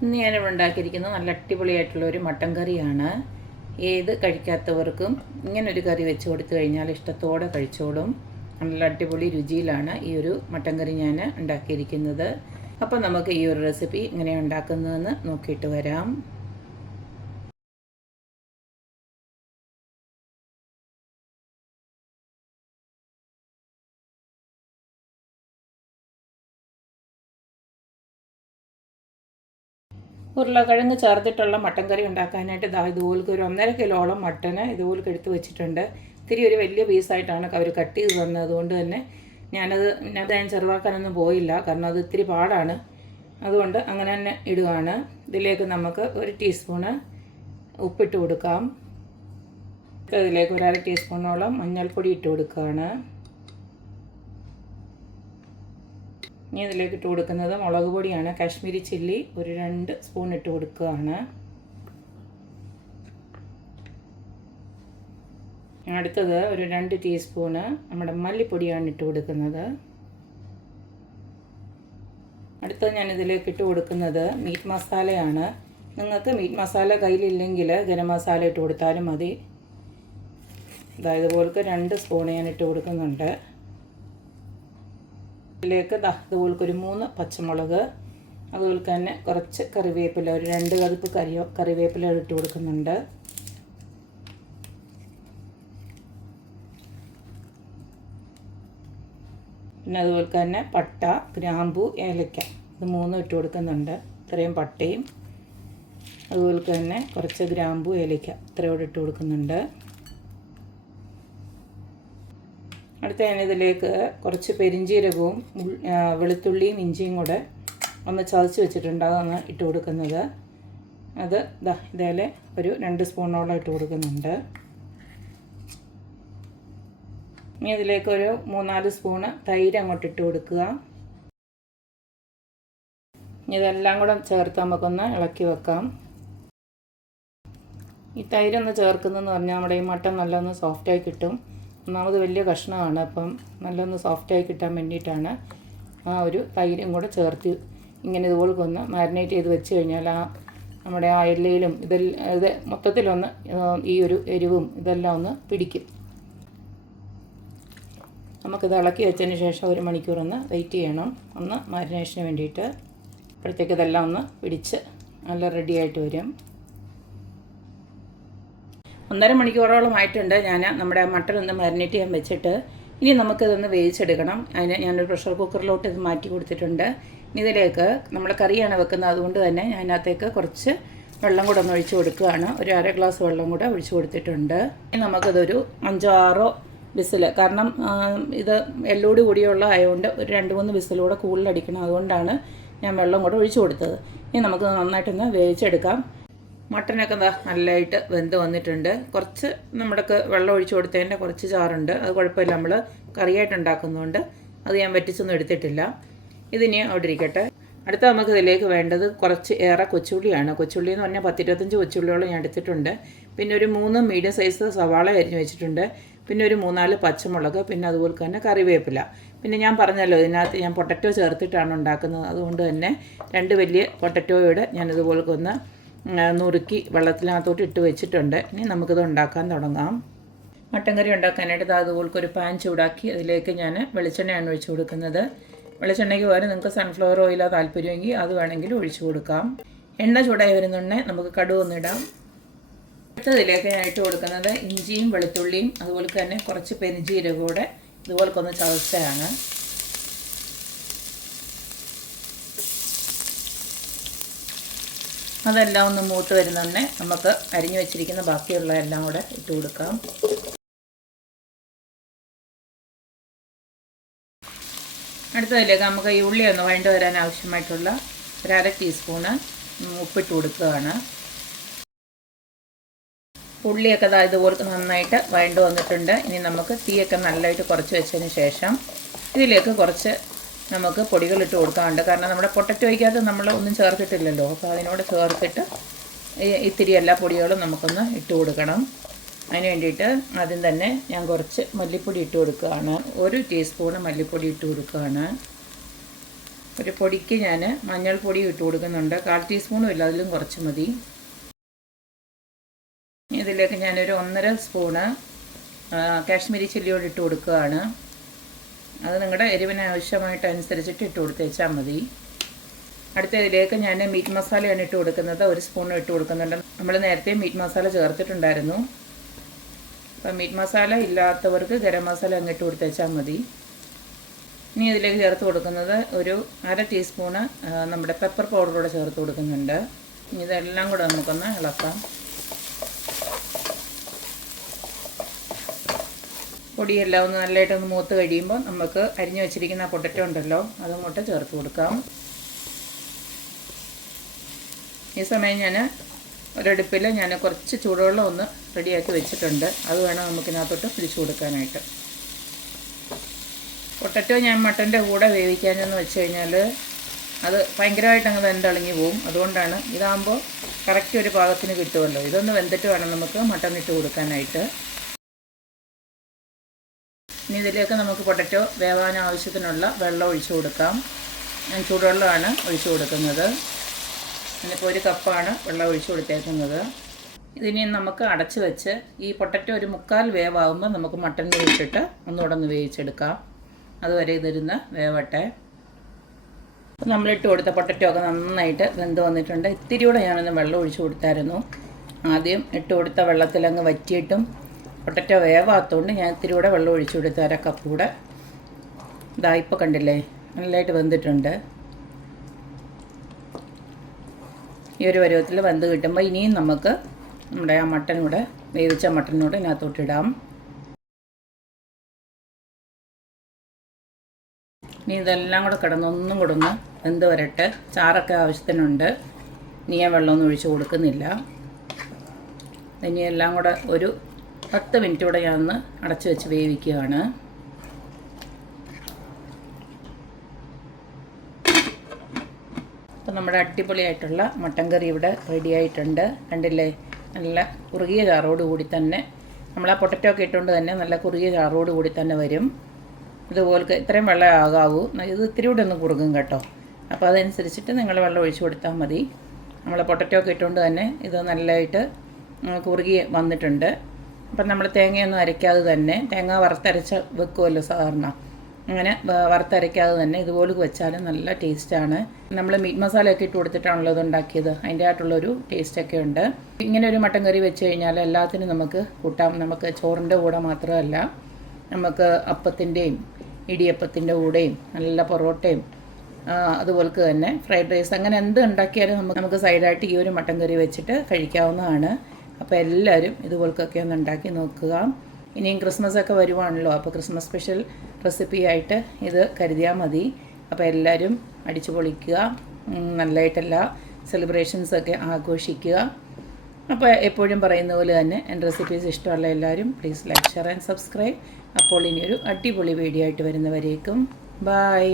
ഇന്ന് ഞാനിവിടെ ഉണ്ടാക്കിയിരിക്കുന്നത് നല്ല അടിപൊളിയായിട്ടുള്ളൊരു മട്ടൻ കറിയാണ്. ഏത് കഴിക്കാത്തവർക്കും ഇങ്ങനൊരു കറി വെച്ച് കൊടുത്തു കഴിഞ്ഞാൽ ഇഷ്ടത്തോടെ കഴിച്ചോളും. നല്ല അടിപൊളി രുചിയിലാണ് ഈ ഒരു മട്ടൻ കറി ഞാൻ ഉണ്ടാക്കിയിരിക്കുന്നത്. അപ്പോൾ നമുക്ക് ഈ ഒരു റെസിപ്പി എങ്ങനെയാണ് ഉണ്ടാക്കുന്നതെന്ന് നോക്കിയിട്ട് വരാം. ഉരുളക്കിഴങ്ങ് ചേർത്തിട്ടുള്ള മട്ടൻ കറി ഉണ്ടാക്കാനായിട്ട് ഇതുപോലൊക്കെ ഒരു 1.5 കിലോളം മട്ടന് ഇതുപോലൊക്കെ എടുത്ത് വെച്ചിട്ടുണ്ട്. ഇത്തിരി ഒരു വലിയ പീസായിട്ടാണ് അവർ കട്ട് ചെയ്ത് തന്നത്. അതുകൊണ്ട് തന്നെ ഞാൻ ചെറുതാക്കാനൊന്നും പോയില്ല, കാരണം അത് ഇത്തിരി പാടാണ്. അതുകൊണ്ട് അങ്ങനെ തന്നെ ഇടുകയാണ്. ഇതിലേക്ക് നമുക്ക് 1 ടീസ്പൂണ് ഉപ്പിട്ട് കൊടുക്കാം. ഇതിലേക്ക് 1/2 ടീസ്പൂണോളം മഞ്ഞൾപ്പൊടി ഇട്ട് കൊടുക്കുകയാണ്. ഇനി ഇതിലേക്ക് ഇട്ട് കൊടുക്കുന്നത് മുളക് പൊടിയാണ്. കാശ്മീരി ചില്ലി ഒരു 2 സ്പൂൺ ഇട്ട് കൊടുക്കുകയാണ്. അടുത്തത് ഒരു 2 ടീസ്പൂണ് നമ്മുടെ മല്ലിപ്പൊടിയാണ് ഇട്ട് കൊടുക്കുന്നത്. അടുത്തത് ഞാൻ ഇതിലേക്ക് ഇട്ട് കൊടുക്കുന്നത് മീറ്റ് മസാലയാണ്. നിങ്ങൾക്ക് മീറ്റ് മസാല കയ്യിലില്ലെങ്കിൽ ഗരം മസാല ഇട്ട് കൊടുത്താലും മതി. ഇതുപോലത്തെ 2 സ്പൂൺ ഞാൻ ഇട്ട് കൊടുക്കുന്നുണ്ട്. ഇതിലേക്ക് ഇതുപോലത്തെ ഒരു 3 പച്ചമുളക്, അതുപോലെ തന്നെ കുറച്ച് കറിവേപ്പില, ഒരു 2 കതിപ്പ് കറിവേപ്പില ഇട്ട് കൊടുക്കുന്നുണ്ട്. പിന്നെ അതുപോലെ തന്നെ പട്ട, ഗ്രാമ്പു, ഏലക്ക ഇത് 3 ഇട്ട് കൊടുക്കുന്നുണ്ട്. ഇത്രയും പട്ടയും അതുപോലെ തന്നെ കുറച്ച് ഗ്രാമ്പു, ഏലക്ക ഇത്രയോടെ ഇട്ട് കൊടുക്കുന്നുണ്ട്. അടുത്ത ഞാനിതിലേക്ക് കുറച്ച് പെരിഞ്ചീരകവും വെളുത്തുള്ളിയും ഇഞ്ചിയും കൂടെ ഒന്ന് ചതച്ച് വെച്ചിട്ടുണ്ട്, അതാണ് ഇട്ട് കൊടുക്കുന്നത്. അത് ഇതേലെ ഒരു 2 സ്പൂണോളം ഇട്ട് കൊടുക്കുന്നുണ്ട്. ഇനി ഇതിലേക്ക് ഒരു 3-4 സ്പൂണ് തൈര് അങ്ങോട്ട് ഇട്ട് കൊടുക്കുക. ഇതെല്ലാം കൂടെ ചേർത്ത് നമുക്കൊന്ന് ഇളക്കി വെക്കാം. ഈ തൈരൊന്ന് ചേർക്കുന്നതെന്ന് പറഞ്ഞാൽ നമ്മുടെ ഈ മട്ടൻ നല്ലൊന്ന് സോഫ്റ്റായി കിട്ടും. ഒന്നാമത് വലിയ കഷ്ണമാണ്, അപ്പം നല്ലൊന്ന് സോഫ്റ്റായി കിട്ടാൻ വേണ്ടിയിട്ടാണ് ആ ഒരു തൈരും കൂടെ ചേർത്ത് ഇങ്ങനെ ഇതുപോലെ ഒന്ന് മാരിനേറ്റ് ചെയ്ത് വെച്ച് കഴിഞ്ഞാൽ നമ്മുടെ ആ എല്ലയിലും ഇത് മൊത്തത്തിലൊന്ന് ഈ ഒരു എരിവും ഇതെല്ലാം ഒന്ന് പിടിക്കും. നമുക്കിത് ഇളക്കി വെച്ചതിന് ശേഷം 1 മണിക്കൂർ ഒന്ന് വെയിറ്റ് ചെയ്യണം, ഒന്ന് മാരിനേഷന് വേണ്ടിയിട്ട്. അപ്പോഴത്തേക്ക് ഇതെല്ലാം ഒന്ന് പിടിച്ച് നല്ല റെഡിയായിട്ട് വരും. 1.5 മണിക്കൂറോളമായിട്ടുണ്ട് ഞാൻ നമ്മുടെ മട്ടൺ ഒന്ന് മാരിനേറ്റ് ചെയ്യാൻ വെച്ചിട്ട്. ഇനി നമുക്കിതൊന്ന് വേവിച്ചെടുക്കണം. അതിന് ഞാനൊരു പ്രഷർ കുക്കറിലോട്ട് ഇത് മാറ്റി കൊടുത്തിട്ടുണ്ട്. ഇനി ഇതിലേക്ക് നമ്മൾ കറിയാണ് വെക്കുന്നത്, അതുകൊണ്ട് തന്നെ ഞാൻ അതിനകത്തേക്ക് കുറച്ച് വെള്ളം കൂടെ ഒന്ന് ഒഴിച്ച് കൊടുക്കുകയാണ്. ഒരു 1/2 ഗ്ലാസ് വെള്ളം കൂടെ ഒഴിച്ച് കൊടുത്തിട്ടുണ്ട്. ഇനി നമുക്കിതൊരു 5-6 വിസിൽ, കാരണം ഇത് എല്ലോട് കൂടിയുള്ള ആയതുകൊണ്ട് ഒരു 2-3 വിസിലൂടെ കൂടുതലടിക്കണം, അതുകൊണ്ടാണ് ഞാൻ വെള്ളം കൂടെ ഒഴിച്ച് കൊടുത്തത്. ഇനി നമുക്ക് നന്നായിട്ടൊന്ന് വേവിച്ചെടുക്കാം. മട്ടനൊക്കെ നല്ലതായിട്ട് വെന്ത് വന്നിട്ടുണ്ട്. കുറച്ച് നമ്മുടെയൊക്കെ വെള്ളം ഒഴിച്ച് കൊടുത്തതിൻ്റെ കുറച്ച് ചാറുണ്ട്, അത് കുഴപ്പമില്ല, നമ്മൾ കറിയായിട്ട് ഉണ്ടാക്കുന്നതുകൊണ്ട് അത് ഞാൻ വറ്റിച്ചൊന്നും എടുത്തിട്ടില്ല. ഇതിനി അവിടെ ഇരിക്കട്ടെ. അടുത്ത നമുക്ക് ഇതിലേക്ക് വേണ്ടത് കുറച്ച് ഏറെ കൊച്ചുള്ളിയാണ്. കൊച്ചുള്ളി എന്ന് പറഞ്ഞാൽ 10-25 കൊച്ചുള്ളിയോളം ഞാൻ എടുത്തിട്ടുണ്ട്. പിന്നെ ഒരു 3 മീഡിയം സൈസ് സവാള അരിഞ്ഞ് വെച്ചിട്ടുണ്ട്. പിന്നെ ഒരു 3-4 പച്ചമുളക്, പിന്നെ അതുപോലെ തന്നെ കറിവേപ്പില. പിന്നെ ഞാൻ പറഞ്ഞല്ലോ ഇതിനകത്ത് ഞാൻ പൊട്ടറ്റോ ചേർത്തിട്ടാണ് ഉണ്ടാക്കുന്നത്, അതുകൊണ്ട് തന്നെ 2 വലിയ പൊട്ടറ്റോയോടെ ഞാനിതുപോലെ ഒന്ന് നുറുക്കി വെള്ളത്തിനകത്തോട്ട് ഇട്ട് വെച്ചിട്ടുണ്ട്. ഇനി നമുക്കിത് ഉണ്ടാക്കാൻ തുടങ്ങാം. മട്ടൻ കറി ഉണ്ടാക്കാനായിട്ട് അതുപോലൊക്കെ ഒരു പാൻ ചൂടാക്കി അതിലേക്ക് ഞാൻ വെളിച്ചെണ്ണയാണ് ഒഴിച്ചു കൊടുക്കുന്നത്. വെളിച്ചെണ്ണയ്ക്ക് പകരം നിങ്ങൾക്ക് സൺഫ്ലവർ ഓയിലാണ് താല്പര്യമെങ്കിൽ അത് വേണമെങ്കിൽ ഒഴിച്ചു കൊടുക്കാം. എണ്ണ ചൂടായി വരുന്നുണ്ടെങ്കിൽ നമുക്ക് കടുക് ഒന്നിടാം. അടുത്തതിലേക്ക് ഞാൻ ഇട്ട് കൊടുക്കുന്നത് ഇഞ്ചിയും വെളുത്തുള്ളിയും അതുപോലെ തന്നെ കുറച്ച് പെരിഞ്ചീരകം കൂടെ ഇതുപോലൊക്കെ ഒന്ന് ചതച്ചതാണ്. അതെല്ലാം ഒന്ന് മൂത്ത് വരുന്നതന്നെ നമുക്ക് അരിഞ്ഞു വെച്ചിരിക്കുന്ന ബാക്കിയുള്ള എല്ലാം കൂടെ ഇട്ട് കൊടുക്കാം. അടുത്തതിലേക്ക് നമുക്ക് ഈ ഉള്ളി ഒന്ന് വഴണ്ട് വരാൻ ആവശ്യമായിട്ടുള്ള 1/2 ടീസ്പൂണ് ഉപ്പിട്ട് കൊടുക്കുകയാണ്. ഉള്ളിയൊക്കെ ഇതുപോലെ നന്നായിട്ട് വഴണ്ട് വന്നിട്ടുണ്ട്. ഇനി നമുക്ക് തീയൊക്കെ നല്ലതായിട്ട് കുറച്ച് വെച്ചതിന് ശേഷം ഇതിലേക്ക് കുറച്ച് നമുക്ക് പൊടികളിട്ട് കൊടുക്കാറുണ്ട്, കാരണം നമ്മുടെ പൊട്ടറ്റോയ്ക്കകത്ത് നമ്മൾ ഒന്നും ചേർത്തിട്ടില്ലല്ലോ, അപ്പോൾ അതിനോട് ചേർത്തിട്ട് ഇത്തിരി എല്ലാ പൊടികളും നമുക്കൊന്ന് ഇട്ട് കൊടുക്കണം. അതിന് വേണ്ടിയിട്ട് ആദ്യം തന്നെ ഞാൻ കുറച്ച് മല്ലിപ്പൊടി ഇട്ട് കൊടുക്കുകയാണ്. 1 ടീസ്പൂണ് മല്ലിപ്പൊടി ഇട്ട് കൊടുക്കുകയാണ്. ഒരു പൊടിക്ക് ഞാൻ മഞ്ഞൾപ്പൊടി ഇട്ട് കൊടുക്കുന്നുണ്ട്. 1/4 ടീസ്പൂണും ഇല്ല, അതിലും കുറച്ച് മതി. ഇതിലേക്ക് ഞാനൊരു 1.5 സ്പൂണ് കാശ്മീരി ചില്ലിയോട് ഇട്ട് കൊടുക്കുകയാണ്. അത് നിങ്ങളുടെ എരിവിന് ആവശ്യമായിട്ട് അനുസരിച്ചിട്ട് ഇട്ട് കൊടുത്തേച്ചാൽ മതി. അടുത്ത ഇതിലേക്ക് ഞാൻ മീറ്റ് മസാലയാണ് ഇട്ട് കൊടുക്കുന്നത്. 1 സ്പൂൺ ഇട്ട് കൊടുക്കുന്നുണ്ട്. നമ്മൾ നേരത്തെ മീറ്റ് മസാല ചേർത്തിട്ടുണ്ടായിരുന്നു. അപ്പം മീറ്റ് മസാല ഇല്ലാത്തവർക്ക് ഗരം മസാല അങ്ങിട്ട് കൊടുത്തേച്ചാൽ മതി. ഇനി ഇതിലേക്ക് ചേർത്ത് കൊടുക്കുന്നത് ഒരു 1/2 ടീസ്പൂണ് നമ്മുടെ പെപ്പർ പൗഡറൂടെ ചേർത്ത് കൊടുക്കുന്നുണ്ട്. ഇതെല്ലാം കൂടെ നമുക്കൊന്ന് ഇളക്കാം. പൊടിയെല്ലാം ഒന്ന് നല്ലതായിട്ടൊന്ന് മൂത്ത് കഴിയുമ്പോൾ നമുക്ക് അരിഞ്ഞു വെച്ചിരിക്കുന്ന പൊട്ടറ്റോ ഉണ്ടല്ലോ അതങ്ങോട്ട് ചേർത്ത് കൊടുക്കാം. ഈ സമയം ഞാൻ ഒരടുപ്പിൽ കുറച്ച് ചൂടുവെള്ളം ഒന്ന് റെഡിയാക്കി വെച്ചിട്ടുണ്ട്. അത് വേണം നമുക്കിതിനകത്തോട്ട് പിടിച്ചു കൊടുക്കാനായിട്ട്. പൊട്ടറ്റോ ഞാൻ മട്ടൻ്റെ കൂടെ വേവിക്കാനെന്ന് വെച്ച് കഴിഞ്ഞാൽ അത് ഭയങ്കരമായിട്ട് അങ്ങ് വെന്തളിഞ്ഞ് പോവും. അതുകൊണ്ടാണ് ഇതാകുമ്പോൾ കറക്റ്റ് ഒരു പാകത്തിന് കിട്ടുമല്ലോ. ഇതൊന്ന് വെന്തിട്ട് വേണം നമുക്ക് മട്ടൻ ഇട്ട് കൊടുക്കാനായിട്ട്. ഇനി ഇതിലേക്ക് നമുക്ക് പൊട്ടറ്റോ വേവാൻ ആവശ്യത്തിനുള്ള വെള്ളം ഒഴിച്ചു കൊടുക്കാം. ഞാൻ ചൂടുവെള്ളമാണ് ഒഴിച്ചു കൊടുക്കുന്നത്. ഞാനിപ്പോൾ 1 കപ്പാണ് വെള്ളം ഒഴിച്ചു കൊടുത്തേക്കുന്നത്. ഇതിനി നമുക്ക് അടച്ച് വെച്ച് ഈ പൊട്ടറ്റോ ഒരു 1/4 വേവാകുമ്പോൾ നമുക്ക് മട്ടൻ ഇട്ടിട്ട് ഒന്നുകൂടെ ഒന്ന് വേവിച്ചെടുക്കാം. അതുവരെ ഇതിരുന്ന് വേവട്ടെ. അപ്പോൾ നമ്മളിട്ട് കൊടുത്ത പൊട്ടറ്റോ ഒക്കെ നന്നായിട്ട് വെന്ത് വന്നിട്ടുണ്ട്. ഇത്തിരി കൂടെ ഞാനൊന്ന് വെള്ളം ഒഴിച്ചു കൊടുത്തായിരുന്നു. ആദ്യം ഇട്ട് കൊടുത്ത വെള്ളത്തിലങ്ങ് വറ്റിയിട്ടും പൊട്ടറ്റോ വേവാത്തതുകൊണ്ട് ഞാൻ ഇത്തിരി കൂടെ വെള്ളം ഒഴിച്ചു കൊടുത്ത് 1/2 കപ്പ് കൂടെ. ഇതാ ഇപ്പോൾ കണ്ടില്ലേ നല്ലതായിട്ട് വെന്തിട്ടുണ്ട്. ഈ ഒരു പരുവത്തിൽ വെന്ത് കിട്ടുമ്പോൾ ഇനിയും നമുക്ക് നമ്മുടെ ആ മട്ടൻ കൂടെ വേവിച്ച മട്ടനോട് ഇതിനകത്തോട്ടിടാം. ഇനി ഇതെല്ലാം കൂടെ കിടന്നൊന്നും കൂടെ ഒന്ന് വെന്ത് വരട്ടെ. ചാറൊക്കെ ആവശ്യത്തിനുണ്ട്. ഇനി ഞാൻ വെള്ളമൊന്നും ഒഴിച്ച് കൊടുക്കുന്നില്ല. ഇനി എല്ലാം കൂടെ ഒരു 10 മിനിറ്റ് കൂടെ ഞാനൊന്ന് അടച്ച് വെച്ച് വേവിക്കുകയാണ്. അപ്പോൾ നമ്മുടെ അടിപൊളിയായിട്ടുള്ള മട്ടൻ കറി ഇവിടെ റെഡി ആയിട്ടുണ്ട്. കണ്ടില്ലേ നല്ല കുറുകിയ ചാറോട് കൂടി തന്നെ നമ്മൾ ആ പൊട്ടറ്റോ ഒക്കെ ഇട്ടുകൊണ്ട് തന്നെ നല്ല കുറുകിയ ചാറോട് കൂടി തന്നെ വരും. ഇതുപോലെ ഇത്രയും വെള്ളം ആകാവൂ. ഇത് ഇത്തിരി കൂടെ ഒന്ന് കുറുകും കേട്ടോ. അപ്പോൾ അതനുസരിച്ചിട്ട് നിങ്ങൾ വെള്ളം ഒഴിച്ചു കൊടുത്താൽ മതി. നമ്മൾ പൊട്ടറ്റോ ഒക്കെ ഇട്ടുകൊണ്ട് തന്നെ ഇത് നല്ലതായിട്ട് കുറുകി വന്നിട്ടുണ്ട്. അപ്പം നമ്മൾ തേങ്ങയൊന്നും അരയ്ക്കാതെ തന്നെ തേങ്ങ വറുത്തരച്ച് വെക്കുമല്ലോ സാധാരണ, അങ്ങനെ വറുത്തരയ്ക്കാതെ തന്നെ ഇതുപോലെ വെച്ചാലും നല്ല ടേസ്റ്റാണ്. നമ്മൾ മീറ്റ് മസാലയൊക്കെ ഇട്ട് കൊടുത്തിട്ടാണല്ലോ ഇത് ഉണ്ടാക്കിയത്. അതിൻ്റെ ആയിട്ടുള്ളൊരു ടേസ്റ്റൊക്കെ ഉണ്ട്. ഇങ്ങനെ ഒരു മട്ടൻ കറി വെച്ച് കഴിഞ്ഞാൽ എല്ലാത്തിനും നമുക്ക് കൂട്ടാം. നമുക്ക് ചോറിൻ്റെ കൂടെ മാത്രമല്ല, നമുക്ക് അപ്പത്തിൻ്റെയും ഇടിയപ്പത്തിൻ്റെ കൂടെയും നല്ല പൊറോട്ടയും അതുപോലെ തന്നെ ഫ്രൈഡ് റൈസ് അങ്ങനെ എന്ത് ഉണ്ടാക്കിയാലും നമുക്ക് സൈഡായിട്ട് ഈ ഒരു മട്ടൻ കറി വെച്ചിട്ട് കഴിക്കാവുന്നതാണ്. അപ്പോൾ എല്ലാവരും ഇതുപോലൊക്കെ ഒന്ന് ഉണ്ടാക്കി നോക്കുക. ഇനിയും ക്രിസ്മസൊക്കെ വരുവാണല്ലോ, അപ്പോൾ ക്രിസ്മസ് സ്പെഷ്യൽ റെസിപ്പിയായിട്ട് ഇത് കരുതിയാൽ മതി. അപ്പോൾ എല്ലാവരും അടിച്ചു പൊളിക്കുക, നല്ലതായിട്ടെല്ലാ സെലിബ്രേഷൻസൊക്കെ ആഘോഷിക്കുക. അപ്പോൾ എപ്പോഴും പറയുന്ന പോലെ തന്നെ എൻ്റെ റെസിപ്പീസ് ഇഷ്ടമുള്ള എല്ലാവരും please like, share and subscribe. അപ്പോൾ ഇനിയൊരു അടിപൊളി വീഡിയോ ആയിട്ട് വരുന്നവരേക്കും ബൈ.